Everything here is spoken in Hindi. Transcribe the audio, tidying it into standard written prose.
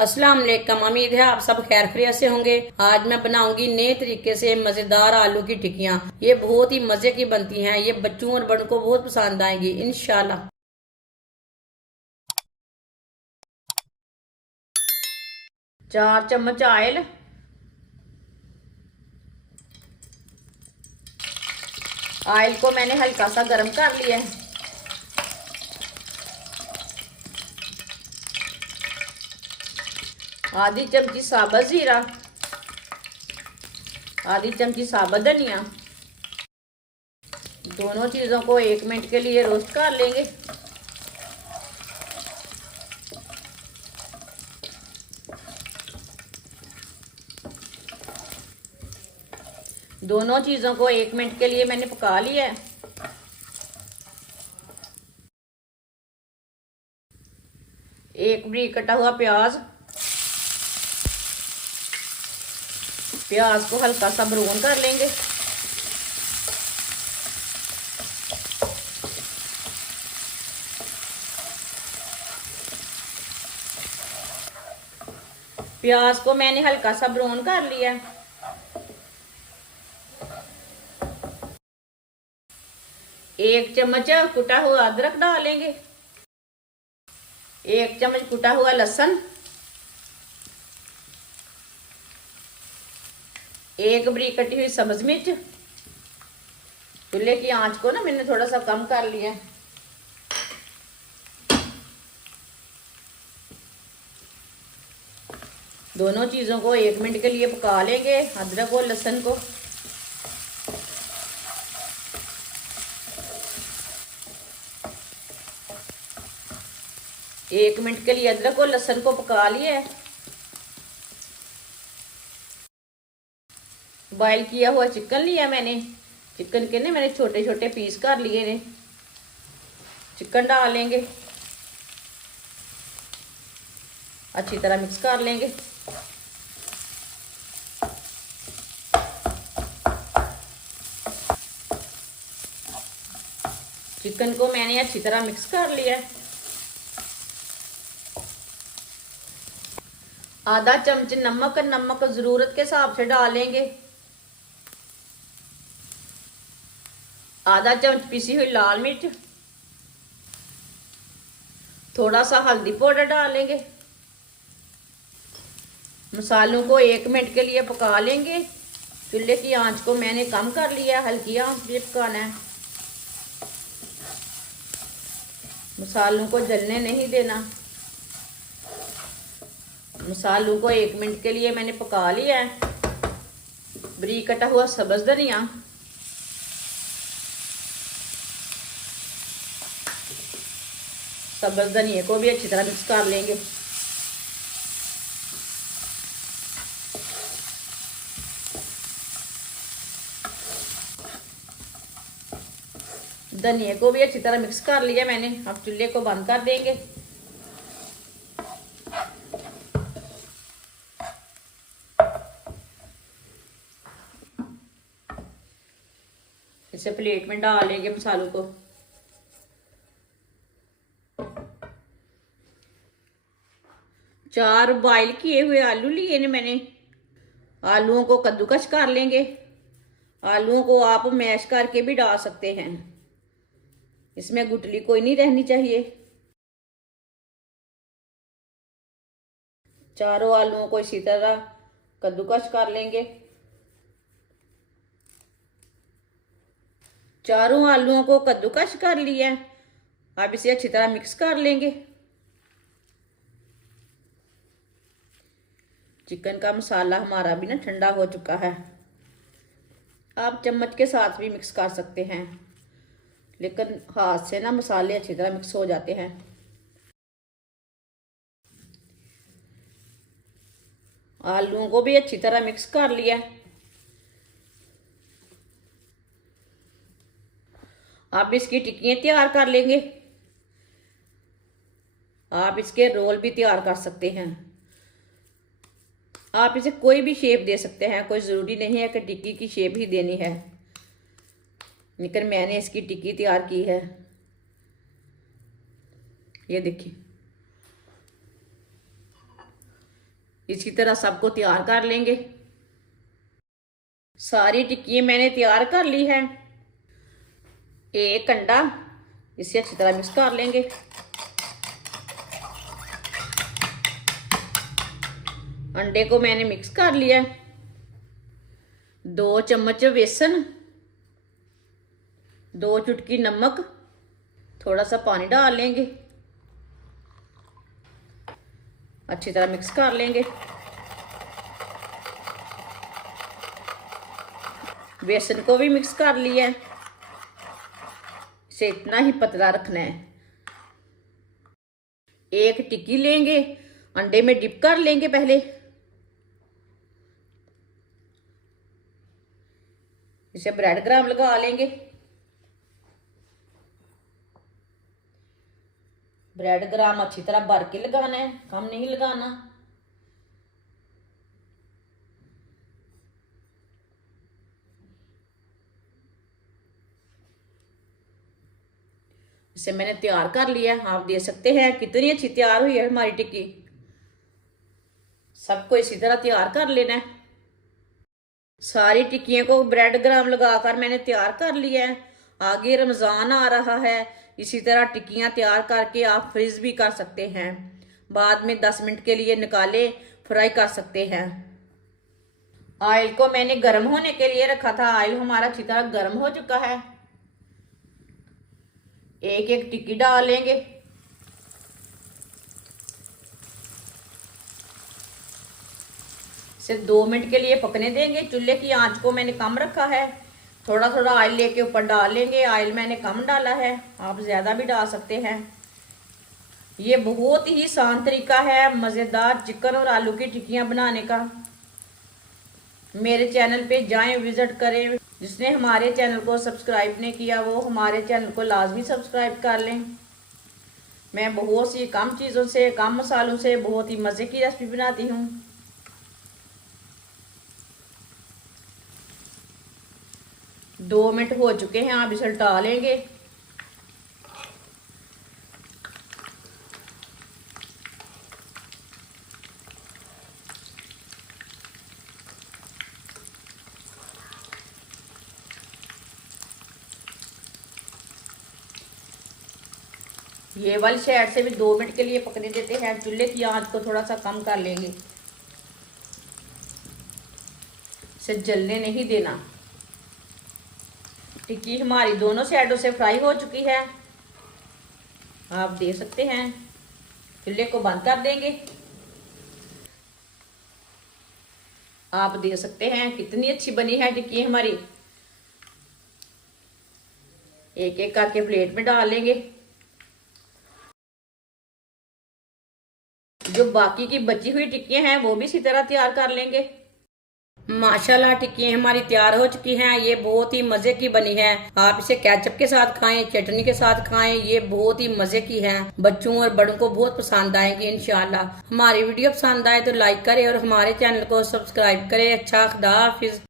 अस्सलाम वालेकुम। उम्मीद है आप सब खैर खैरियत से होंगे। आज मैं बनाऊंगी नए तरीके से मजेदार आलू की टिक्कियाँ। ये बहुत ही मजे की बनती हैं। ये बच्चों और बड़ों को बहुत पसंद आएंगी इंशाल्लाह। 4 चम्मच ऑयल, ऑयल को मैंने हल्का सा गर्म कर लिया है। आधी चमची साबुत जीरा, आधी चमची साबुत धनिया। दोनों चीजों को 1 मिनट के लिए रोस्ट कर लेंगे। दोनों चीजों को 1 मिनट के लिए मैंने पका लिया है। एक बारीक कटा हुआ प्याज, प्याज को हल्का सा ब्राउन कर लेंगे। प्याज को मैंने हल्का सा ब्राउन कर लिया। 1 चम्मच कुटा हुआ अदरक डालेंगे, 1 चम्मच कुटा हुआ लहसुन, 1 बारीक कटी हुई सब्ज मिर्च। चूल्हे की आंच को ना मैंने थोड़ा सा कम कर लिया। दोनों चीजों को 1 मिनट के लिए पका लेंगे, अदरक और लहसुन को। एक मिनट के लिए अदरक और लहसुन को पका लिया। बॉयल किया हुआ चिकन लिया मैंने। चिकन के ने मैंने छोटे छोटे पीस कर लिए ने। चिकन डालेंगे, अच्छी तरह मिक्स कर लेंगे। चिकन को मैंने अच्छी तरह मिक्स कर लिया। आधा चम्मच नमक, नमक जरूरत के हिसाब से डालेंगे। आधा चम्मच पिसी हुई लाल मिर्च, थोड़ा सा हल्दी पाउडर डालेंगे। मसालों को 1 मिनट के लिए पका लेंगे। चूल्हे की आंच को मैंने कम कर लिया, हल्की आंच पे पकाना है। मसालों को जलने नहीं देना। मसालों को 1 मिनट के लिए मैंने पका लिया है। बारीक कटा हुआ सब्ज धनिया, सब्ज धनिया को भी अच्छी तरह मिक्स कर लेंगे। धनिया को भी अच्छी तरह मिक्स कर लिया मैंने। अब चूल्हे को बंद कर देंगे। इसे प्लेट में डाल लेंगे मसालों को। चार बॉयल किए हुए आलू लिए ने मैंने। आलूओं को कद्दूकस कर लेंगे। आलूओं को आप मैश करके भी डाल सकते हैं, इसमें गुठली कोई नहीं रहनी चाहिए। चारों आलूओं को इसी तरह कद्दूकस कर लेंगे। चारों आलूओं को कद्दूकस कर लिया। अब इसे अच्छी तरह मिक्स कर लेंगे। चिकन का मसाला हमारा भी ना ठंडा हो चुका है। आप चम्मच के साथ भी मिक्स कर सकते हैं, लेकिन हाथ से ना मसाले अच्छी तरह मिक्स हो जाते हैं। आलूओं को भी अच्छी तरह मिक्स कर लिया। अब इसकी टिक्कियाँ तैयार कर लेंगे। आप इसके रोल भी तैयार कर सकते हैं। आप इसे कोई भी शेप दे सकते हैं, कोई ज़रूरी नहीं है कि टिक्की की शेप ही देनी है, लेकिन मैंने इसकी टिक्की तैयार की है। ये देखिए, इसी तरह सबको तैयार कर लेंगे। सारी टिक्की मैंने तैयार कर ली है। एक अंडा, इसे अच्छी तरह मिक्स कर लेंगे। अंडे को मैंने मिक्स कर लिया। 2 चम्मच बेसन, 2 चुटकी नमक, थोड़ा सा पानी डाल लेंगे, अच्छी तरह मिक्स कर लेंगे। बेसन को भी मिक्स कर लिया है। इसे इतना ही पतला रखना है। एक टिक्की लेंगे, अंडे में डिप कर लेंगे पहले। इसे ब्रेड क्रम्ब लगा लेंगे। ब्रेड क्रम्ब अच्छी तरह भर के लगाना है, कम नहीं लगाना। इसे मैंने तैयार कर लिया। आप देख सकते हैं कितनी अच्छी तैयार हुई है हमारी टिक्की। सबको इसी तरह तैयार कर लेना है। सारी टिक्कियों को ब्रेड क्रम्ब लगाकर मैंने तैयार कर लिया है। आगे रमज़ान आ रहा है, इसी तरह टिक्कियाँ तैयार करके आप फ्रीज भी कर सकते हैं। बाद में 10 मिनट के लिए निकाले फ्राई कर सकते हैं। ऑयल को मैंने गर्म होने के लिए रखा था। ऑयल हमारा अच्छी तरह गर्म हो चुका है। एक एक टिक्की डाल लेंगे। इसे 2 मिनट के लिए पकने देंगे। चूल्हे की आंच को मैंने कम रखा है। थोड़ा थोड़ा ऑयल लेके ऊपर डाल लेंगे। ऑयल मैंने कम डाला है, आप ज़्यादा भी डाल सकते हैं। ये बहुत ही आसान तरीका है मज़ेदार चिकन और आलू की टिक्कियाँ बनाने का। मेरे चैनल पे जाएं, विजिट करें। जिसने हमारे चैनल को सब्सक्राइब नहीं किया वो हमारे चैनल को लाजमी सब्सक्राइब कर लें। मैं बहुत सी कम चीज़ों से, कम मसालों से बहुत ही मज़े की रेसिपी बनाती हूँ। दो मिनट हो चुके हैं, आप इसे उल्टा लेंगे। ये वाली साइड से भी 2 मिनट के लिए पकने देते हैं। चूल्हे की आंच को थोड़ा सा कम कर लेंगे, इसे जलने नहीं देना। टिक्की हमारी दोनों साइडों से फ्राई हो चुकी है, आप देख सकते हैं। चूल्हे को बंद कर देंगे। आप देख सकते हैं कितनी अच्छी बनी है टिक्की हमारी। एक एक करके प्लेट में डाल लेंगे। जो बाकी की बची हुई टिक्कियां हैं वो भी इसी तरह तैयार कर लेंगे। माशाल्लाह टिक्कियां हमारी तैयार हो चुकी हैं। ये बहुत ही मजे की बनी है। आप इसे केचप के साथ खाएं, चटनी के साथ खाएं। ये बहुत ही मजे की है। बच्चों और बड़ों को बहुत पसंद आएंगी इंशाल्लाह। हमारी वीडियो पसंद आए तो लाइक करें और हमारे चैनल को सब्सक्राइब करें। अच्छा, खुदा हाफिज।